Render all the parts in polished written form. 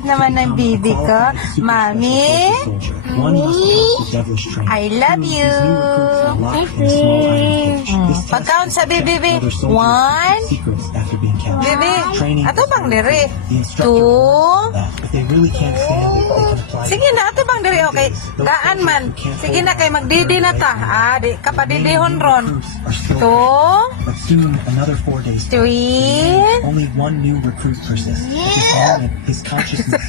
cute naman ng bibi ko. Mami, I love you. Pag-count sa bibi, bibi. 1, bibi. Ato bang diri? 2. Sige na, ato bang diri? Okay. Daan man. Sige na, kay magdidi na ta. Di ka pa didihon ron. 2. 3. Only one new recruit persists. At this moment, his consciousness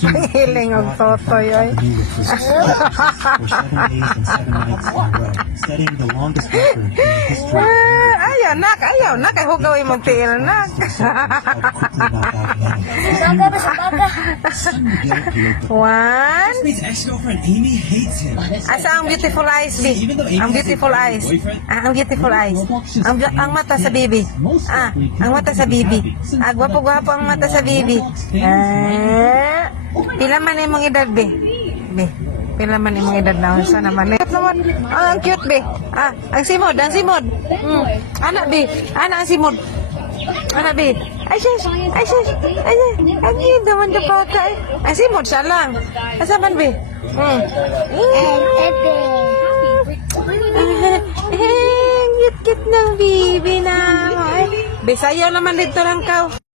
Ang hiling ang totoy ay. for 7 days and 7 nights in a row, setting the longest record in the history of Ayaw, nak. Kay hugaw imong tiil, nak. One. His ex-girlfriend Amy hates him. Asa ang beautiful eyes, Bi? Ang beautiful eyes. Ang beautiful eyes. Ang mata sa bibi. Ang mata sa bibi. Gwapo-gwapo ang mata sa bibi. Pila man imong edad, Bi? Bi. Pila man imong edad na unsa naman. Ang cute, Bi. Ang simod. Anak, Bi. Anak ang simod. Anak, Bi. Ay, sis. Ang cute naman na bata. Ang simod siya lang. Asa man, Bi? Cute ng bibi na. Bisayaw naman dito lang ka.